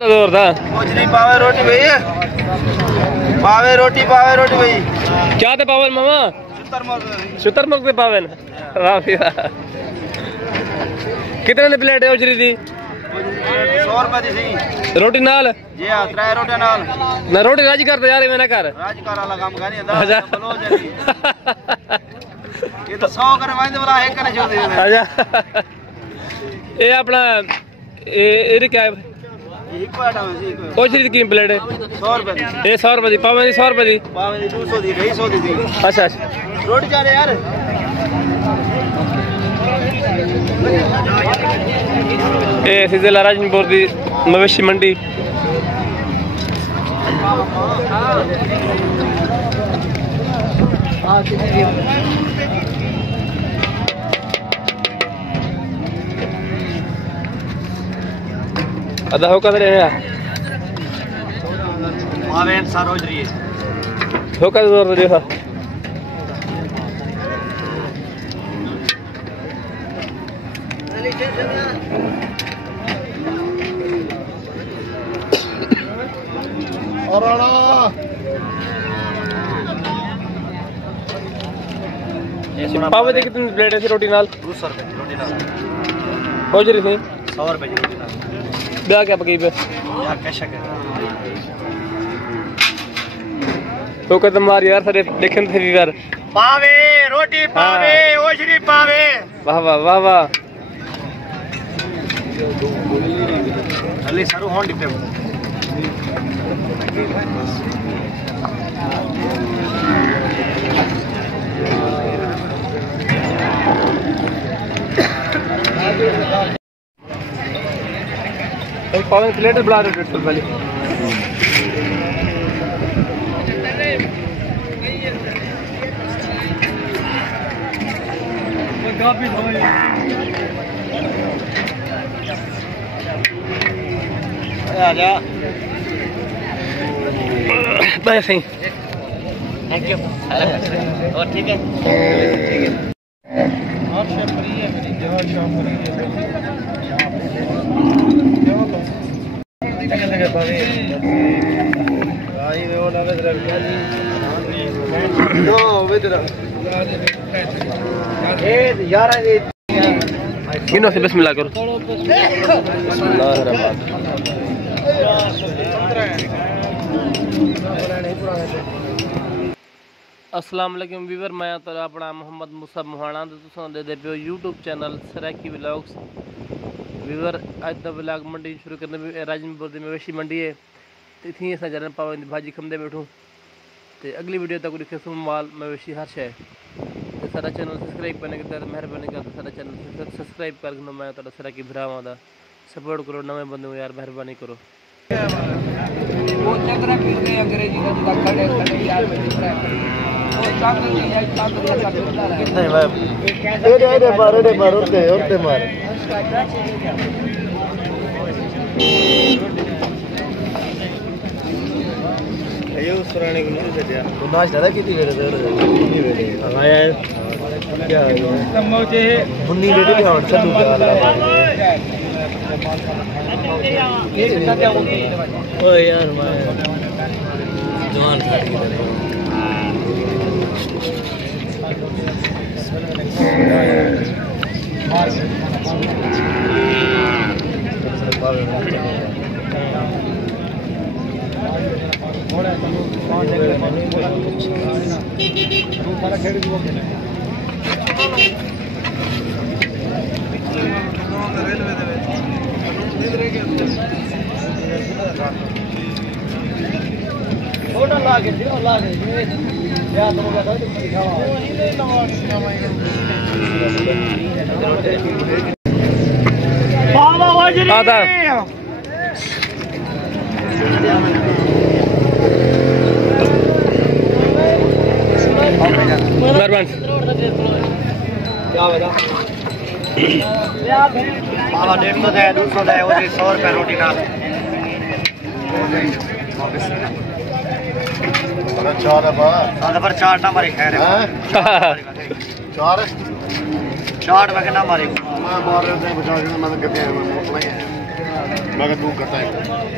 जोर था कुछ नहीं। पावे रोटी भैया, पावे रोटी भाई। क्या थे पावन मामा? शुतरमुख थे पावन। वाह कितने ने प्लेट है उजरी थी? 100 रुपए दी सी रोटी नाल जी। हां 3 रोटी नाल ना रोटी राजी करते यार मैं ना कर राज कर वाला काम कर नहीं आजा बोलो जल्दी। ये तो 100 करे वांदे वाला एक करे छोड़ दे। आजा ये अपना ये क्या है? एक पाटा में जी उजरी की प्लेट है 100 रुपए दी। ये 100 रुपए दी पावन दी 100 रुपए दी। पावे दी 200 दी 250 दी थी। अच्छा अच्छा रोटी जा रहे यार। ये जिला राजनपुर दी मवेशी मंडी। अदा हो कदर है पावे सारोज रही है हो कदर जोर देखा पावे दे कितनी प्लेट है रोटी नाल? 200 रुपए रोटी नाल। हो जरी थी 100 रुपए की रोटी नाल। ब्याह क्या पकी पे यार कैसा कर तो कदम मार यार सारे देखे थे यार। पावे रोटी पावे ओशरी पावे। वाह वाह वाह वाह अली सारू होंड पे पावन प्लेट बुला रहे हो पहले आजा बस सही। Thank you. और ठीक है और शेफ फ्री है मेरी जहाँ शॉप फ्री है जगह भाभी भाई वो ना विद रखा जी नो विद ए यार ये इनो से बिस्मिल्लाह करो। बिस्मिल्लाहिर्रहमानिर्रहीम। अस्सलाम वालेकुम वीवर मैं तो अपना मोहम्मद मुसा मोहाना तो तुम दे पे यूट्यूब चैनल सराकी व्लॉग्स वीवर अज का व्लॉग मंडी शुरू करने में राजनपुर की मवेशी मंडी है तो इतनी अस जन पावन की भाजी खमदे बैठूँ तो अगली वीडियो तक लिखे सुन माल मवेशी हर शे तो सारा चैनल सब्सक्राइब करने की मेहरबानी कर सारा चैनल सब्सक्राइब कर मैं तो सराकी भरावां दा सपोर्ट करो नवे बंदे यार मेहरबानी करो। वो चक्रा फिर रहे अंग्रेजी का जिला खड़े खड़े यार में दिख रहा है वो चांद नहीं है चांद लगा फिरता रहा नहीं भाई ए मार उठते मार ये उस पुराने को नहीं दे तो नाच दादा कितनी वेरे दे आया क्या है मुझे मुन्नी बेटी भी और चलू ओ यार मैं जवान था की थोड़ा लागे या तो लगा तो दिखावा बाबा वजरी आता मेहरबान क्या बता बाबा 150 है 200 है और 100 रुपए रोटी नाल। चार पर चार ना मारी खैर चार चार वगैरह ना मारी मैं मार रहे थे बचा मैं कहते हैं मैं तू करता है।